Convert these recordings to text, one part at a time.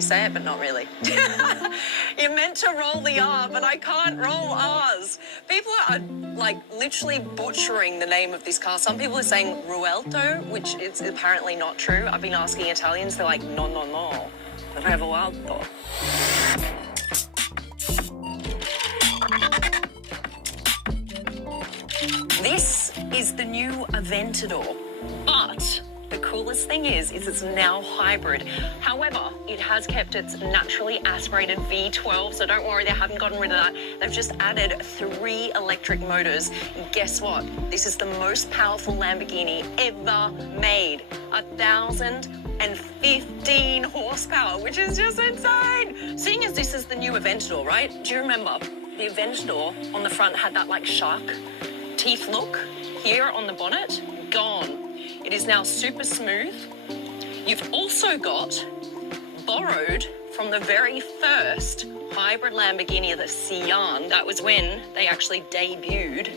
me say it, but not really. You're meant to roll the R, but I can't roll R's. People are, like, literally butchering the name of this car. Some people are saying Revuelto, which is apparently not true. I've been asking Italians, they're like, no, Revuelto. This is the new Aventador, but the coolest thing is it's now hybrid. However, it has kept its naturally aspirated V12, so don't worry, they haven't gotten rid of that. They've just added 3 electric motors. And guess what? This is the most powerful Lamborghini ever made. 1,015 horsepower, which is just insane. Seeing as this is the new Aventador, right? Do you remember the Aventador on the front had that like shark teeth look? Here on the bonnet, gone. It is now super smooth. You've also got, borrowed from the very first hybrid Lamborghini, the Sian. That was when they actually debuted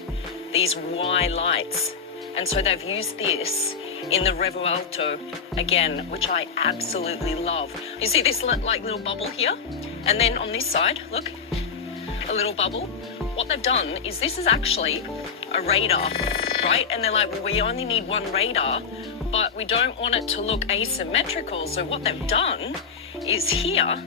these Y lights. And so they've used this in the Revuelto again, which I absolutely love. You see this like little bubble here? And then on this side, look, a little bubble. What they've done is this is actually a radar, right? And they're like, well, we only need 1 radar, but we don't want it to look asymmetrical. So what they've done is here,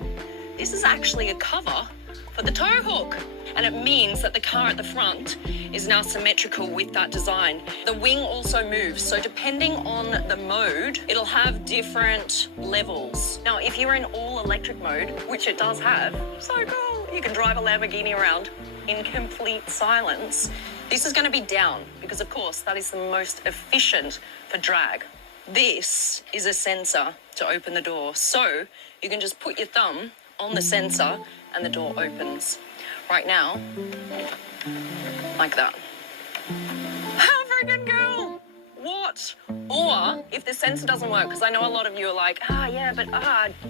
this is actually a cover for the tow hook. And it means that the car at the front is now symmetrical with that design. The wing also moves, so depending on the mode, it'll have different levels. Now, if you're in all electric mode, which it does have, so cool, you can drive a Lamborghini around in complete silence. This is going to be down because, of course, that is the most efficient for drag. This is a sensor to open the door. So you can just put your thumb on the sensor and the door opens. Right now, like that. How freaking cool! What? Or if the sensor doesn't work, because I know a lot of you are like, yeah, but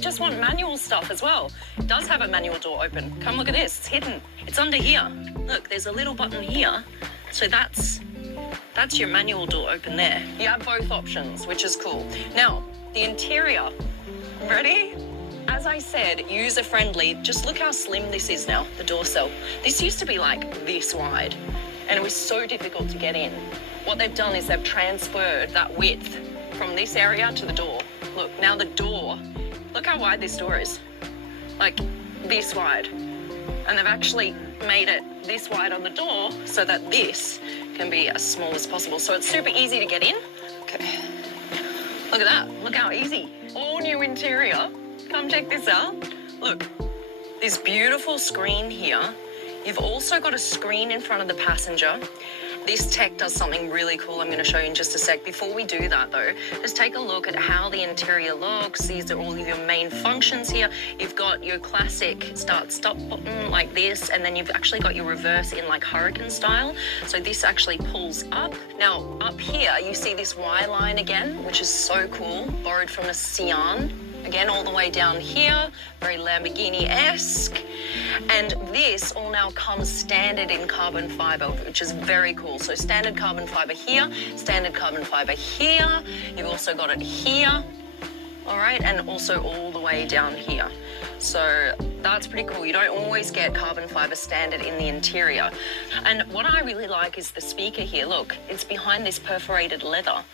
just want manual stuff as well. It does have a manual door open. Come look at this, it's hidden. It's under here. Look, there's a little button here. So that's your manual door open there. You have both options, which is cool. Now, the interior, ready? As I said, user-friendly. Just look how slim this is now, the door sill. This used to be like this wide, and it was so difficult to get in. What they've done is they've transferred that width from this area to the door. Look, now the door, look how wide this door is. Like this wide. And they've actually made it this wide on the door so that this can be as small as possible. So it's super easy to get in. Okay. Look at that. Look how easy. All new interior. Come check this out. Look, this beautiful screen here. You've also got a screen in front of the passenger. This tech does something really cool I'm going to show you in just a sec. Before we do that though, just take a look at how the interior looks. These are all of your main functions here. You've got your classic start-stop button like this, and then you've actually got your reverse in like hurricane style. So this actually pulls up. Now up here, you see this Y line again, which is so cool, borrowed from a Sian. Again, all the way down here, very Lamborghini-esque. And this all now comes standard in carbon fiber, which is very cool. So standard carbon fiber here, standard carbon fiber here. You've also got it here, all right, and also all the way down here. So that's pretty cool. You don't always get carbon fiber standard in the interior. And what I really like is the speaker here. Look, it's behind this perforated leather.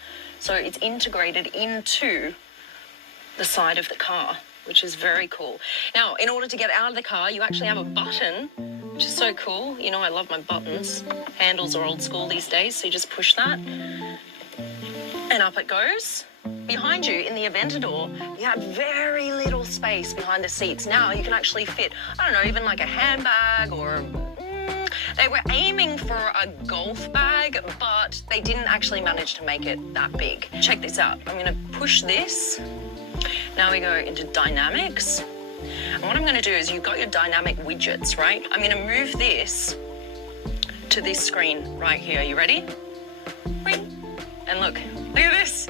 So it's integrated into the side of the car, which is very cool. Now, in order to get out of the car, you actually have a button, which is so cool. You know, I love my buttons. Handles are old school these days, so you just push that, and up it goes. Behind you, in the Aventador, you have very little space behind the seats. Now, you can actually fit, I don't know, even like a handbag or... They were aiming for a golf bag, but they didn't actually manage to make it that big. Check this out. I'm gonna push this. Now we go into dynamics. And what I'm going to do is you've got your dynamic widgets, right? I'm going to move this to this screen right here. You ready? Ring. And look at this.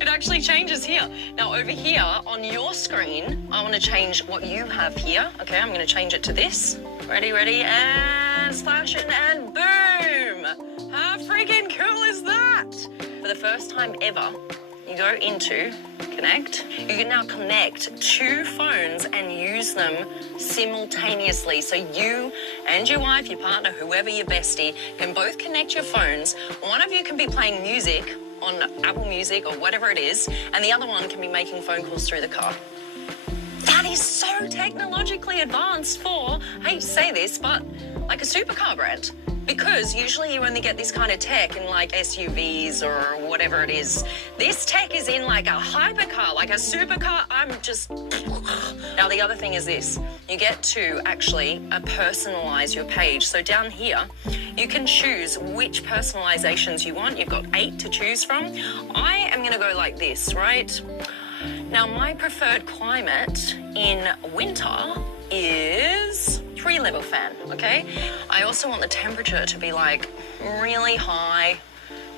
It actually changes here. Now over here on your screen, I want to change what you have here. Okay, I'm going to change it to this. Ready, and splashing, and boom! How freaking cool is that? For the first time ever, you go into connect. You can now connect 2 phones and use them simultaneously. So you and your wife, your partner, whoever your bestie, can both connect your phones. One of you can be playing music on Apple Music or whatever it is, and the other one can be making phone calls through the car. That is so technologically advanced for, I hate to say this, but like a supercar brand. Because usually you only get this kind of tech in like SUVs or whatever it is. This tech is in like a hypercar, like a supercar. I'm just... Now the other thing is this. You get to actually personalize your page. So down here, you can choose which personalizations you want. You've got 8 to choose from. I am gonna go like this, right? Now my preferred climate in winter is 3-level fan, okay? I also want the temperature to be like really high.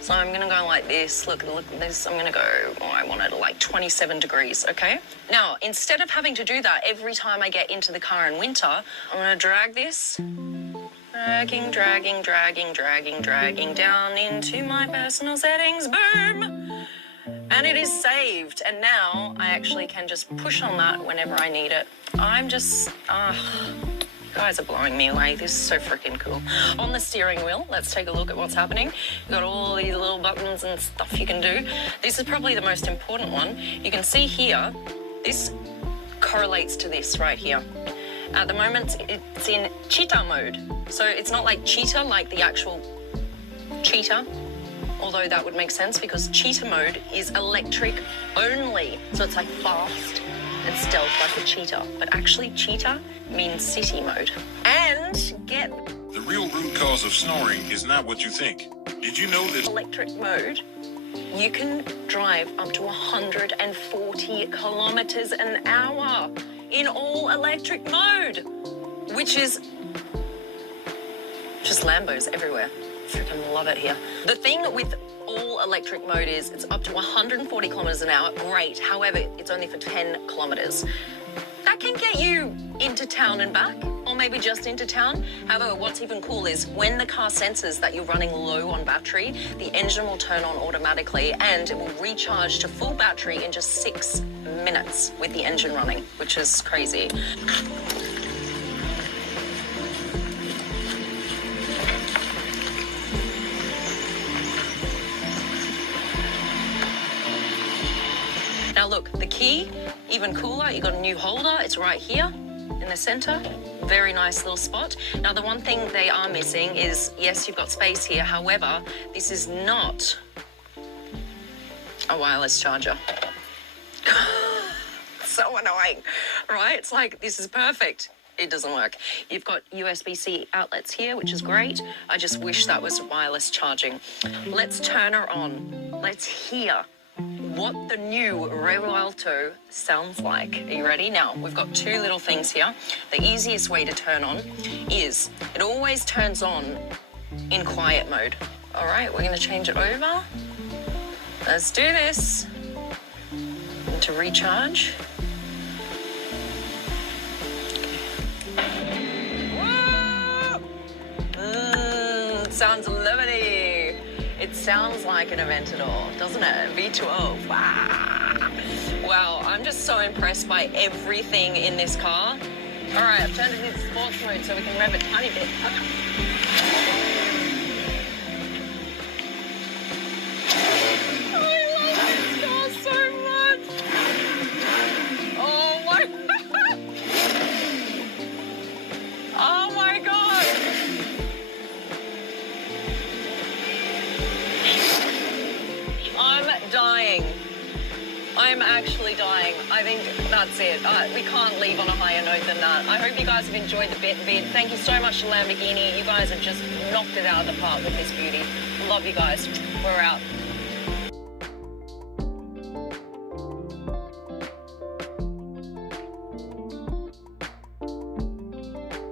So I'm gonna go like this, look at this, I'm gonna go, I want it at like 27 degrees, okay? Now, instead of having to do that every time I get into the car in winter, I'm gonna drag this, dragging down into my personal settings, boom! And it is saved, and now I actually can just push on that whenever I need it. I'm just, you guys are blowing me away. This is so freaking cool. On the steering wheel, let's take a look at what's happening. You've got all these little buttons and stuff you can do. This is probably the most important one. You can see here, this correlates to this right here. At the moment, it's in cheetah mode. So it's not like cheetah, like the actual cheetah, although that would make sense because cheetah mode is electric only. So it's like fast and stealth like a cheetah. But actually cheetah means city mode. And get... The real root cause of snoring is not what you think. Did you know that... Electric mode, you can drive up to 140 kilometers an hour in all electric mode, which is just Lambos everywhere. Freaking love it here. The thing with all electric mode is it's up to 140 kilometers an hour. Great. However, it's only for 10 kilometers. That can get you into town and back, or maybe just into town. However, what's even cool is when the car senses that you're running low on battery, the engine will turn on automatically and it will recharge to full battery in just 6 minutes with the engine running, which is crazy. Now look, the key, even cooler, you got a new holder, it's right here in the center. Very nice little spot. Now the one thing they are missing is, yes, you've got space here, however, this is not a wireless charger. So annoying, right? It's like, this is perfect. It doesn't work. You've got USB-C outlets here, which is great. I just wish that was wireless charging. Let's turn her on. Let's hear what the new Revuelto sounds like. Are you ready? Now, we've got 2 little things here. The easiest way to turn on is, it always turns on in quiet mode. All right, we're gonna change it over. Let's do this. And to recharge. Sounds lovely. It sounds like an Aventador, doesn't it? V12. Wow, I'm just so impressed by everything in this car. All right, I've turned it into sports mode so we can rev a tiny bit. I love this car so much. Oh my, oh my God. I'm dying. I'm actually dying. I think that's it. We can't leave on a higher note than that. I hope you guys have enjoyed the vid. Thank you so much to Lamborghini. You guys have just knocked it out of the park with this beauty. Love you guys. We're out.